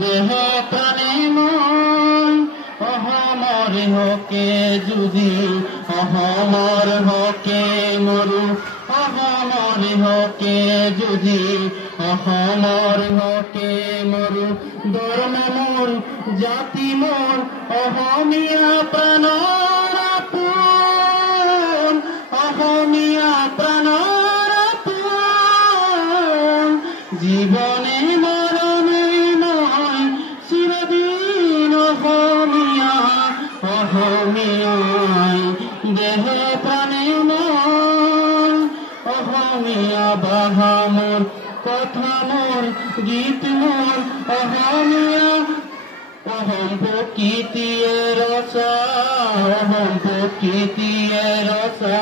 দেহ প্ৰাণে মই অহমৰ হকে যুঁজি অহমৰ হকে মৰু অহমৰ হকে যুঁজি অহমৰ হকে মৰু ধৰ্ম মোৰ জাতি মোৰ অসমীয়া প্ৰাণৰ আপোন অসমীয়া প্ৰাণৰ আপোন জীৱনে মৰণে মই চিৰদিন অসমীয়া অসমীয়াই দেহে প্ৰাণে মই অসমীয়া ভাষা মোৰ কথা মোৰ গীত মোৰ অসমীয়া অহম প্ৰকৃতিয়ে ৰচা অহম প্ৰকৃতিয়ে ৰচা